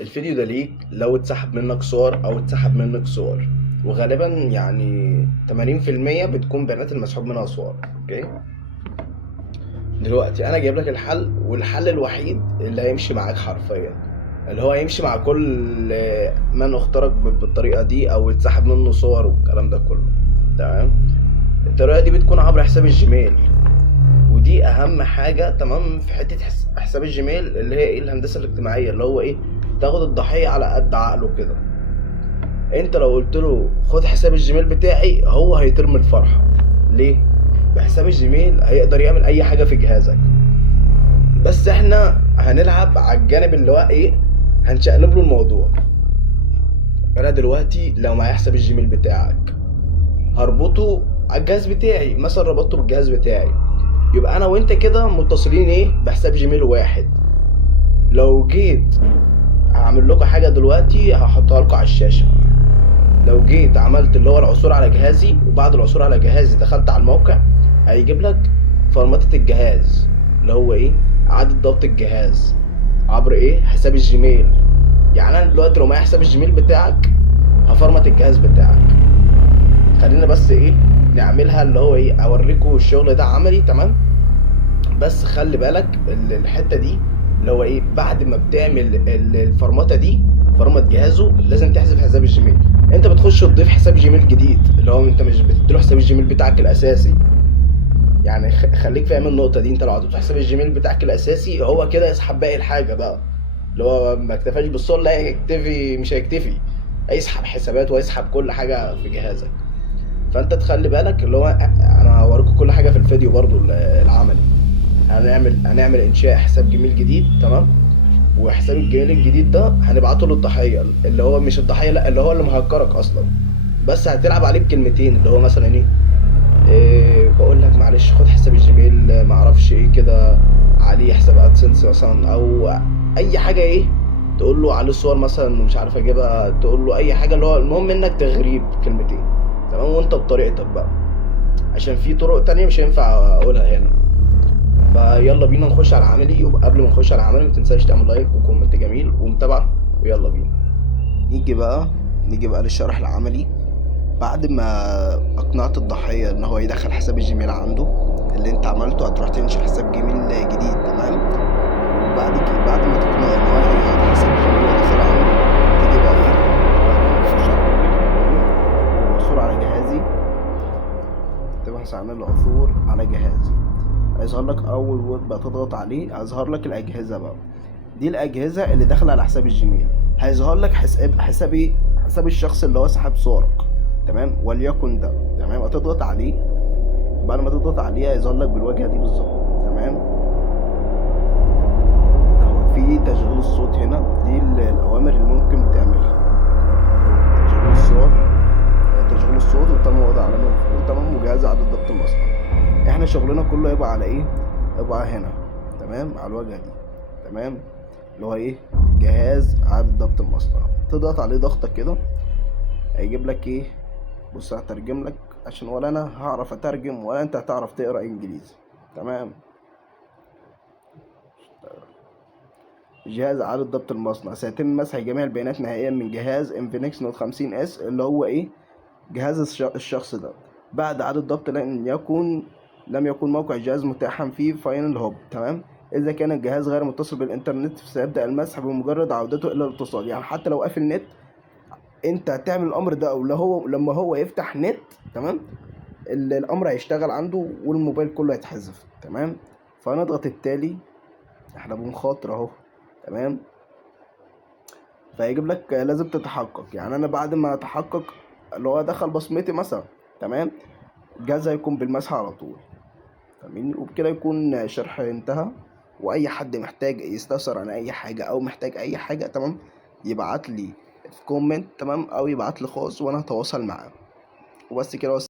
الفيديو ده ليك لو اتسحب منك صور او اتسحب منك صور، وغالبا يعني 80% بتكون بيانات المسحوب منها صور. اوكي، دلوقتي انا جايب لك الحل، والحل الوحيد اللي هيمشي معاك حرفيا، اللي هو هيمشي مع كل من اخترق بالطريقه دي او اتسحب منه صور والكلام ده كله. تمام، الطريقه دي بتكون عبر حساب الجيميل، ودي اهم حاجه. تمام، في حته حساب الجيميل اللي هي ايه، الهندسه الاجتماعيه، اللي هو ايه، تاخد الضحيه على قد عقله كده. انت لو قلت له خد حساب الجيميل بتاعي، هو هيترمي الفرحه. ليه؟ بحساب الجيميل هيقدر يعمل اي حاجه في جهازك، بس احنا هنلعب على الجانب اللي هو ايه، هنشقلب له الموضوع. انا دلوقتي لو معايا حساب الجيميل بتاعك، هربطه على الجهاز بتاعي، مثلا ربطته بالجهاز بتاعي، يبقى انا وانت كده متصلين ايه، بحساب جيميل واحد. لو جيت هعمل لكم حاجه دلوقتي هحطها لكم على الشاشه. لو جيت عملت اللي هو العثور على جهازي، وبعد العثور على جهازي دخلت على الموقع، هيجيب لك فرمتة الجهاز، اللي هو ايه، اعادة ضبط الجهاز عبر ايه، حساب الجيميل. يعني انا دلوقتي لو معايا حساب الجيميل بتاعك، هفرمت الجهاز بتاعك. خلينا بس ايه، نعملها اللي هو ايه، اوريكم الشغل ده عملي. تمام، بس خلي بالك الحته دي اللي هو ايه، بعد ما بتعمل الفرمطه دي، فرمت جهازه، لازم تحذف حساب الجيميل. انت بتخش تضيف حساب جيميل جديد، اللي هو انت مش بتديله حساب الجيميل بتاعك الاساسي. يعني خليك فاهم النقطه دي، انت لو عطيته حساب الجيميل بتاعك الاساسي، هو كده يسحب باقي الحاجه بقى، اللي هو ما اكتفاش بالصور، لا هيكتفي، مش هيكتفي، هيسحب حسابات ويسحب كل حاجه في جهازك. فانت تخلي بالك، اللي هو انا هوريكم كل حاجه في الفيديو برضو العملي. هنعمل انشاء حساب جيميل جديد. تمام، وحساب الجيميل الجديد ده هنبعته للضحيه، اللي هو مش الضحيه، لا، اللي هو اللي مهكرك اصلا. بس هتلعب عليه بكلمتين، اللي هو مثلا ايه، بقول لك معلش خد حساب الجيميل، ما اعرفش ايه كده، عليه حساب ادسنس مثلا، او اي حاجه ايه، تقول له عليه صور مثلا ومش عارف اجيبها، تقول له اي حاجه، اللي هو المهم انك تغريب كلمتين. تمام، وانت بطريقتك بقى، عشان في طرق تانية مش هينفع اقولها هنا. فيلا بينا نخش على العملي، وقبل ما نخش على العملي ما تنساش تعمل لايك وكومنت جميل ومتابعة، ويلا بينا. نيجي بقى للشرح العملي. بعد ما اقنعت الضحية ان هو يدخل حساب الجيميل عنده، اللي انت عملته هتروح تنشئ حساب جيميل جديد. تمام، وبعد كده بعد ما تقنعه ان هو يعمل حساب جيميل ويدخله عنده، تيجي بقى ايه، نخش على العثور على جهازي، تبحث عن العثور على جهازي. هيظهر لك اول ويب تضغط عليه، هيظهر لك الاجهزه بقى. دي الاجهزه اللي داخله على حساب الجيميل. هيظهر لك حساب ايه، حساب الشخص اللي هو سحب صورك. تمام، وليكن ده. تمام، هتضغط عليه. بعد ما تضغط عليه هيظهر لك بالواجهه دي بالظبط. تمام، اهو في تشغيل الصوت هنا، دي الاوامر اللي ممكن تعملها. تشغيل الصور، تشغيل الصوت، وتم وضع علامه فوق. تمام، وجهاز اعاده ضبط المصنع. احنا شغلنا كله يبقى على ايه، يبقى هنا. تمام، على الواجهه دي. تمام، اللي هو ايه، جهاز اعاده ضبط المصنع. تضغط عليه ضغطه كده، هيجيب لك ايه، بص هترجم لك، عشان ولا انا هعرف اترجم ولا انت هتعرف تقرا انجليزي. تمام، جهاز اعاده ضبط المصنع، سيتم مسح جميع البيانات نهائيا من جهاز انفينكس نوت 50 اس، اللي هو ايه، جهاز الشخص ده، بعد اعاده ضبط لم يكن موقع الجهاز متاحا في فاينل هوب. تمام، اذا كان الجهاز غير متصل بالانترنت سيبدا المسح بمجرد عودته الى الاتصال. يعني حتى لو قافل نت، انت هتعمل الامر ده، او لما هو يفتح نت، تمام، الامر هيشتغل عنده والموبايل كله هيتحذف. تمام، فنضغط التالي، احنا بنخاطر اهو. تمام، فيجيب لك لازم تتحقق. يعني انا بعد ما اتحقق، اللي هو دخل بصمتي مثلا، تمام، الجهاز هيكون بالمسح على طول. فاهمين؟ وبكده يكون شرح انتهى. واي حد محتاج يستفسر عن اي حاجه او محتاج اي حاجه، تمام، يبعت لي في كومنت، تمام، او يبعت لي خاص وانا هتواصل معاه. وبس كده.